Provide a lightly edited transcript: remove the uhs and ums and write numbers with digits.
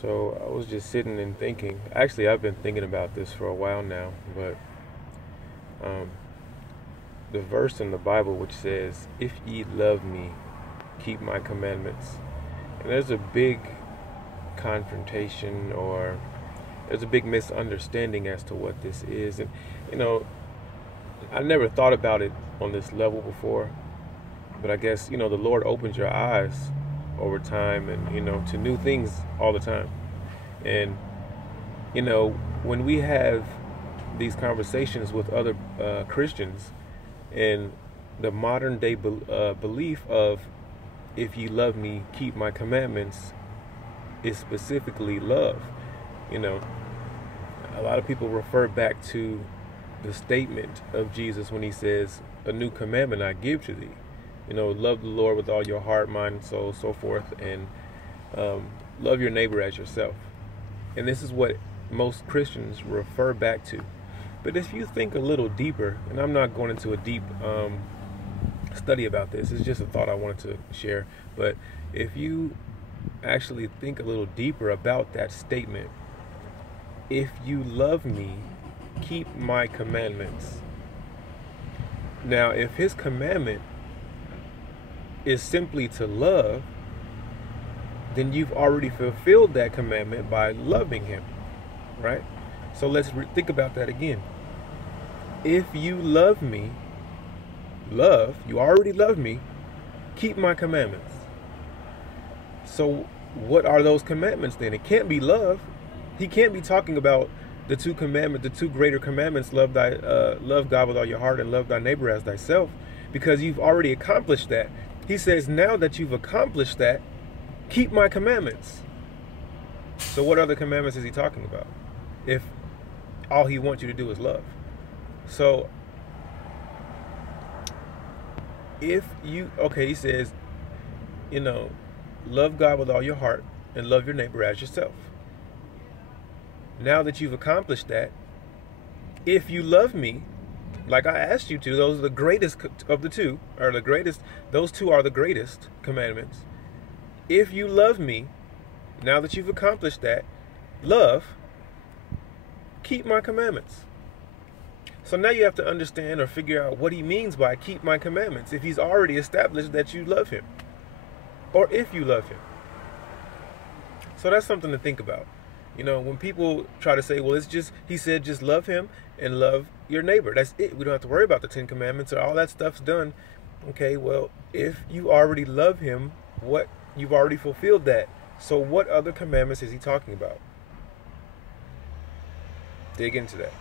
So I was just sitting and thinking. Actually, I've been thinking about this for a while now, but um, the verse in the Bible which says, "If ye love me, keep my commandments." And there's a big confrontation, or there's a big misunderstanding as to what this is. And you know, I never thought about it on this level before, but I guess the Lord opens your eyes over time, and to new things all the time. And when we have these conversations with other Christians, and the modern day belief of "if ye love me, keep my commandments" is specifically love. You know, a lot of people refer back to the statement of Jesus when he says, "A new commandment I give to thee." Love the Lord with all your heart, mind, soul, so forth, and love your neighbor as yourself. And this is what most Christians refer back to. But if you think a little deeper, and I'm not going into a deep study about this, it's just a thought I wanted to share. But if you actually think a little deeper about that statement, "If you love me, keep my commandments." Now, if his commandment is simply to love, then you've already fulfilled that commandment by loving him, right? So let's think about that again. If you love me, you already love me, keep my commandments. So what are those commandments then? It can't be love. He can't be talking about the two commandments, the two greater commandments: love God with all your heart and love thy neighbor as thyself, because you've already accomplished that. He says, now that you've accomplished that, keep my commandments. So what other commandments is he talking about if all he wants you to do is love? So he says, love God with all your heart and love your neighbor as yourself. Now that you've accomplished that, if you love me, like I asked you to, those are the greatest of the two, or the greatest, those two are the greatest commandments. If you love me, now that you've accomplished that, love, keep my commandments. So now you have to understand or figure out what he means by keep my commandments, if he's already established that you love him, or if you love him. So that's something to think about. When people try to say, well, it's just, he said just love him and love your neighbor. That's it. We don't have to worry about the 10 Commandments or all that stuff's done. Okay, well, if you already love him, you've already fulfilled that. So what other commandments is he talking about? Dig into that.